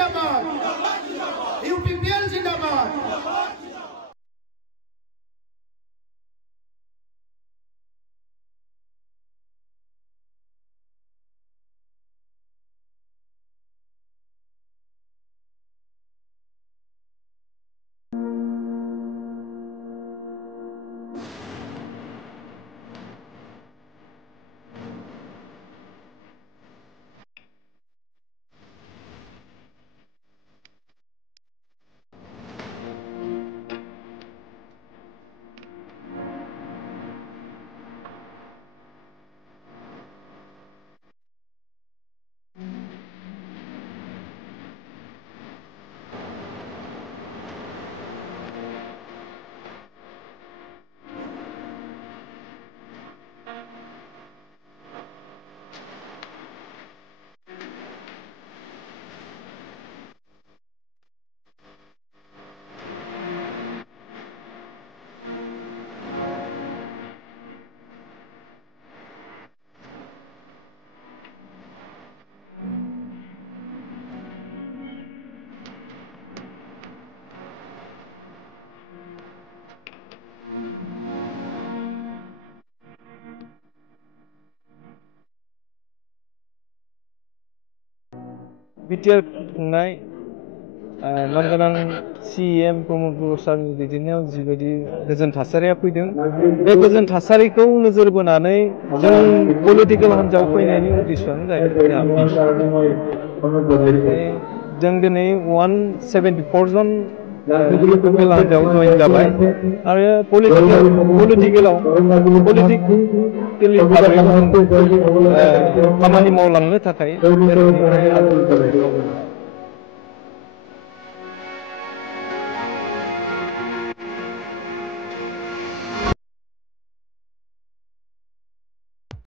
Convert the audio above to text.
जिंदाबाद यूपीपीएल जिंदाबाद बिटिआर खुंनाय मानगोनां CM प्रमद बर' सारनि दैदेननायाव जिबायदि गोजोन थासारिया फैदों बे गोजोन थासारिखौ नोजोर बोनानै जों पलिटिकेल हान्जायाव फैनायनि उद्देश्यआनो जाहैबाय जों दिनै 174 जन पलिटिकेल हान्जायाव जइन जाबाय आरो पलिटिकेलाव खामानि मावलांनो थाखाय